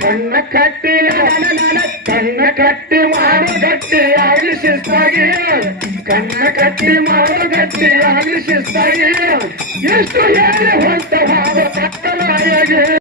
ಕಣ್ಣ ಕಟ್ಟಿ ಕಣ್ಣ ಕಟ್ಟಿ ಮಾಡು ಗಟ್ಟಿ ಆಗಲಿ ಶಿಸ್ತಾಗಿ ಕಣ್ಣ ಕಟ್ಟಿ ಮಾಡು ಗಟ್ಟಿ ಆಗಲಿ ಶಿಸ್ತಾಗಿ ಎಷ್ಟು ಹೇಳಿ ಹೊಂಟ ಭಾವ ಕಟ್ಟಲಾಗಿ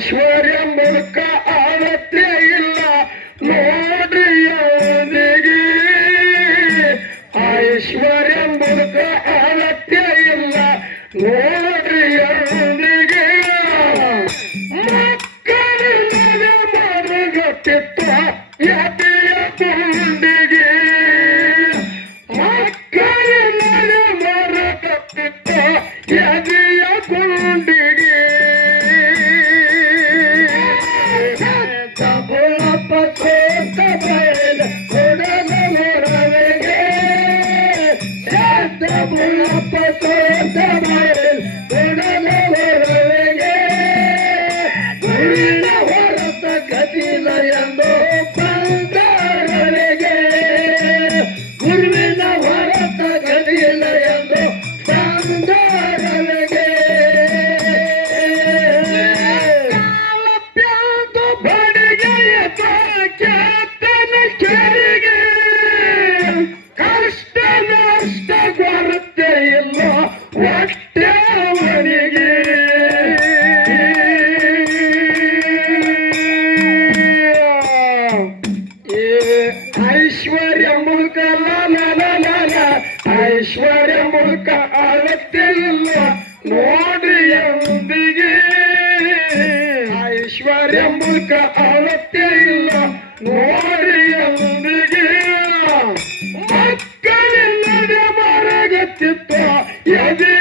ஐஸ்வர்யம் முழுக்க ಎಂಬುದಕ್ಕ ಅವತ್ತೇ ಇಲ್ಲ. ನೋಡಿ ಅವನಿಗೆ ಮಕ್ಕಳಿಲ್ಲದೆ ಮರಗತ್ತಿತ್ತು. ಎದೆ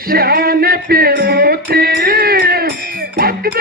शहाणे फिरवते भक्त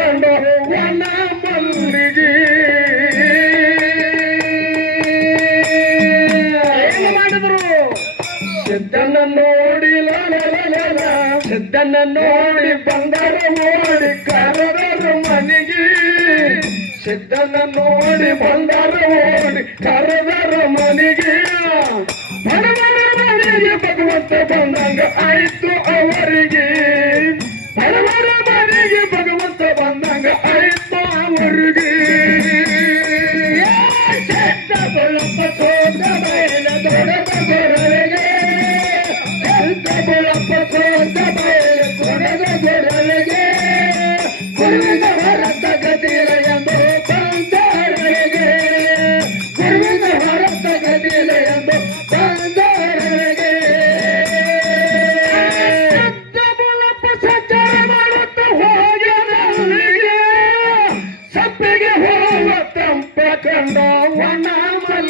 ಕಂಡ ಒಣ ಮಲ್ಲಿಗೆ ಏನು ಮಾಡಿದ್ರು ಸಿದ್ಧನ ನೋಡಿ ಸಿದ್ಧನ ನೋಡಿ ಬಂಗಾರ ಓಡಿ ಕರದರ ಮನೆಗೆ. ಸಿದ್ಧನ ನೋಡಿ ಬಂದರ ಓಡಿ ಕರದರ ಮನೆಗೆ. ಮನೆಗೆ ಭಗವಂತ ಬಂದಂಗ ಆಯ್ತು ಅವರಿಗೆ. murgi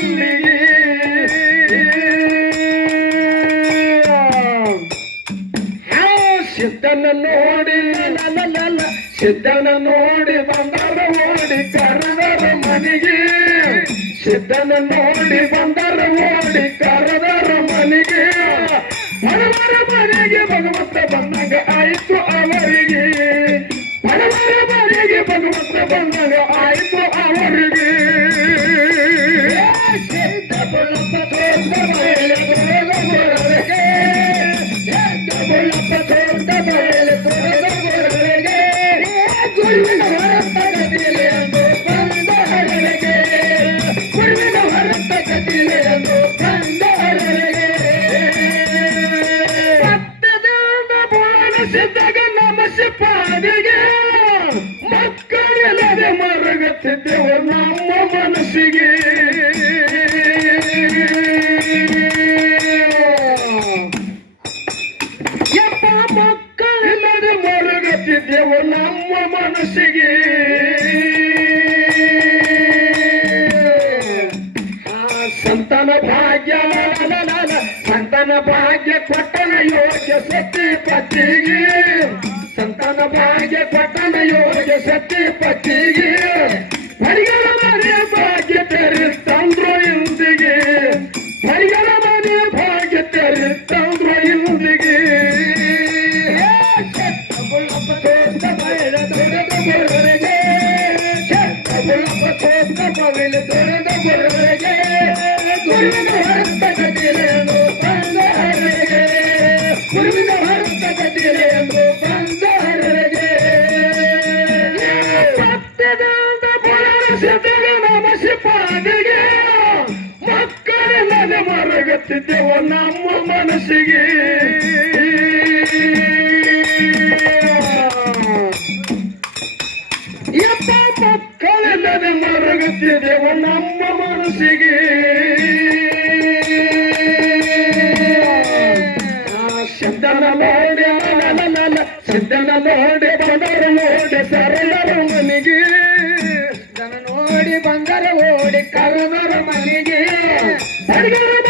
ಕಣ್ಣಿಗೆ ಸಿದ್ಧನ ನೋಡಿ ನನ್ನಲ್ಲ ಸಿದ್ಧನ ನೋಡಿ ಬಂದರ ಓಡಿ ಕರೆದರ ಮನೆಗೆ. ಸಿದ್ಧನ ನೋಡಿ ಬಂದರ ಓಡಿ ಕರೆದರ ಮನೆಗೆ. ಬಡವರ ಮನೆಗೆ ಭಗವಂತ ಬಂದಾಗ ಆಯಿತು ಅವರಿಗೆ. ಬಡವರ ಮನೆಗೆ ಭಗವಂತ ಬಂದ ಸಿಗತ್ತಿದ್ದೆ ನಮ್ಮ ಮನಸ್ಸಿಗೆ ಮಾಡ್ತಿದ್ದೇವೋ ನಮ್ಮ ಮನಸ್ಸಿಗೆ. ಎಪ್ಪ ಮಕ್ಕಳೆಲ್ಲದೆ ಮರಗುತ್ತಿದ್ದೇವೋ ನಮ್ಮ ಮನಸ್ಸಿಗೆ. ಸಿದ್ಧನ ನೋಡಿ ಸಿದ್ಧನ ನೋಡಿ ಬಂದರು ನೋಡಿ, ಸರಳರು ಮನೆಗೆ. ಸಿದ್ಧನ ನೋಡಿ ಬಂದರು ಓಡಿ ಕರೆದರು ಮನೆಗೆ. ಅಡಿಗೆ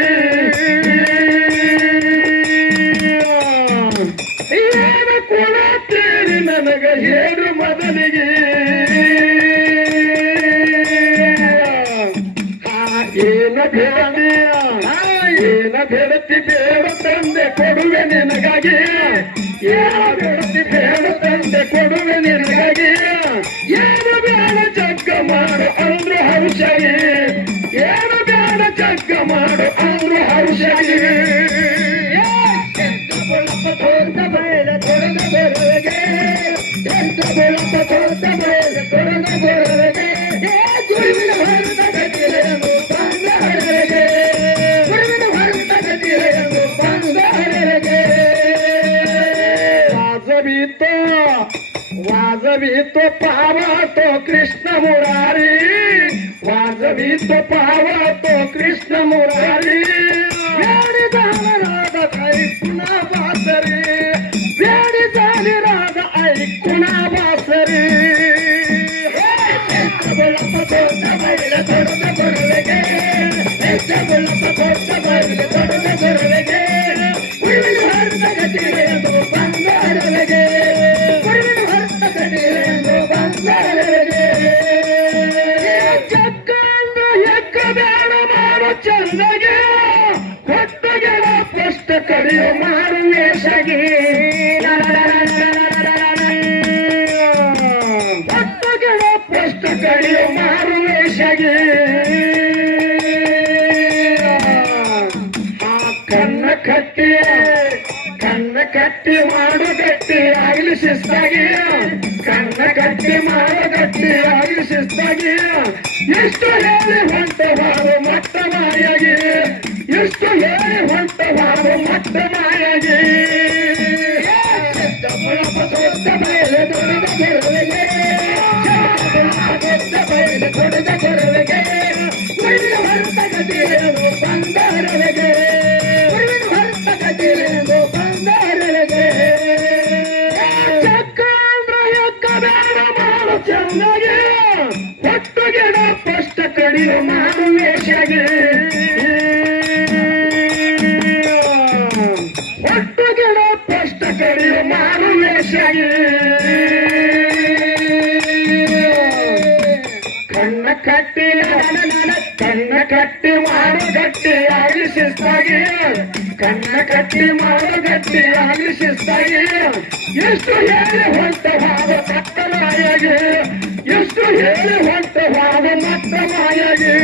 Ecuador en वाजवी तो पावा तो कृष्ण मुरारी. वाजवी तो पावा तो कृष्ण मुरारी. वेडी झाली राधा ऐकुना बासरी वेडी झाली राधा ऐकुणा बासरी बोला ಪ್ರಶ್ನ ಕಡಿಯು ಮಾರು ವೇಷಗೆ. ಕೊಟ್ಟಗೆಳ ಪ್ರಶ್ನ ಕಡಿಯು ಮಾರು ವೇಷಗೆ. ಆ ಕನ್ನ ಕಟ್ಟಿ ಕನ್ನ ಕಟ್ಟಿ ಮಾಡು ಗಟ್ಟಿ, ಆಗಲಿ ಶಿಸ್ತಾಗಿ. ಕನ್ನ ಕಟ್ಟಿ ಮಾಡು ಗಟ್ಟಿ, ಆಗಲಿ ಶಿಸ್ತಾಗಿ. ಎಷ್ಟು ಹೇಳಿ ಹೊಂಟ ದೊಡ್ಡ ಕೊರವೆಗೆ ಉಳಿದ ಹೊರತ ಗತಿಯೇನು ಬಂಗಾರವೆಗೆ ಉಳಿದ ಹೊರತ ಗತಿಯೇನು ಬಂಗಾರವೆಗೆ ಚಂದಗೆ ಒಟ್ಟು ಗಿಡ ಪಷ್ಟ ಕಡಿಯೋ ಮಾಡು ವೇಷಗೆ ಒಟ್ಟು ಗಿಡ ಪಷ್ಟ ಕಡಿಯು ಮಾಡು ಕಟ್ಟಿ ಮಾಡು ಗಟ್ಟಿ ಆಗಲಿ ಶಿಸ್ತಾಗಿ ಕಣ್ಣ ಕಟ್ಟಿ ಮಾಡು ಗಟ್ಟಿ ಆಗಲಿ ಶಿಸ್ತಾಗಿ ಎಷ್ಟು ಹೇಳಿ ಹೊಂಟ ಭಾವ ಮತ್ತ ಮಾಯಗೆ ಎಷ್ಟು ಹೇಳಿ ಹೊಂಟ ಭಾವ ಮತ್ತ ಮಾಯಗೆ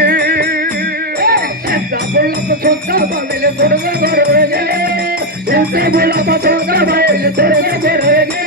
ಬುಳ್ಳಪ್ಪ ಸೊತ್ತ ಬಯಲು ತೊಡಗ ಬರುವೆಗೆ ಎಂತ ಬುಳ್ಳಪ್ಪ ತೊಡಗ ಬಯಲು ತೊಡಗ ಬರುವೆಗೆ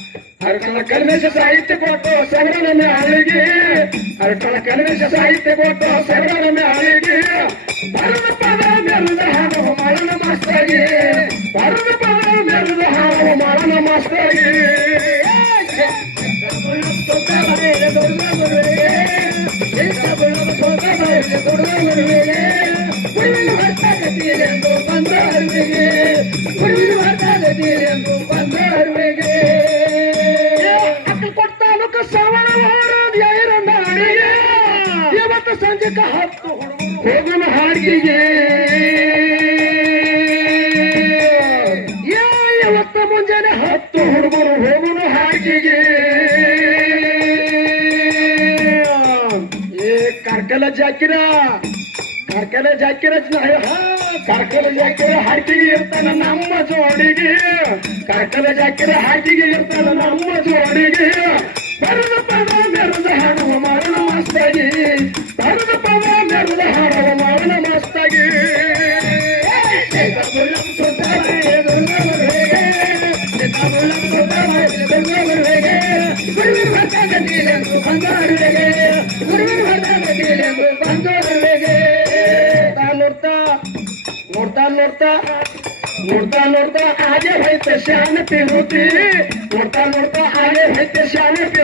ಬಂಗಾರವೆಗೆ ಕಲ್ಮೇಶ ಸಾಹಿತ್ಯ ಕೊಟ್ಟು ಸವರನ ಹಳ್ಳಿಗೆ ಅರ್ಕಳ ಕಲಮೇಶ ಸಾಹಿತ್ಯ ಕೊಟ್ಟು ಸವರನ ಹಳ್ಳಿಗೆ ಬರದ ಪದ ಮೆರದ ಹಾಡು ಮರಣ ಮಾಸ್ತಾಗಿ ಬರದ ಪದ ಮೆರದ ಹಾಡು ಮರಣ ಮಾಸ್ತಾಗಿ ಹೋಗನ ಯಾವತ್ತ ಮುಂಜಾನೆ ಹತ್ತು ಹುಡುಗರು ಹೋಗುವ ಹಾಡಿಗೆ ಏ, ಕಾರ್ಕಲ ಜಾಕಿರ ಕಾರ್ಕಲ ಜಾಕಿರ ಕಾರ್ಕಲ ಜಾಕಿರ ಹಾಕಿಗೆ ಇರ್ತಾನ ನಮ್ಮ ಜೋಡಿಗೆ. ಕಾರ್ಕಲ ಜಾಕಿರ ಹಾಕಿಗೆ ಇರ್ತಾನ ನಮ್ಮ ಜೋಡಿಗೆ. ಬರದ ಪದ ಮೆರದ ಹಾಡುವ ಮರಣ ಮಸ್ತಾಗಿ. ನೋಡ್ತಾ ನೋಡ್ತಾ ನೋಡ್ತಾ ನೋಡ್ತಾ ನೋಡ್ತಾ ಆಗೆ ಹೋಯ್ತ ಶಾಂತಿ ಹೋತಿ ನೋಡ್ತಾ ನೋಡ್ತಾ ಆಗೆ ಹೋಯ್ತ ಶಾಂತಿ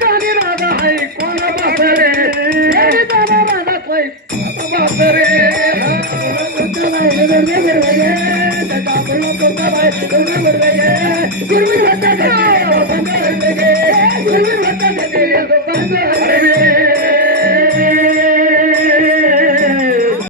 குருவி வட்டங்கள் குருவி வட்டங்கள்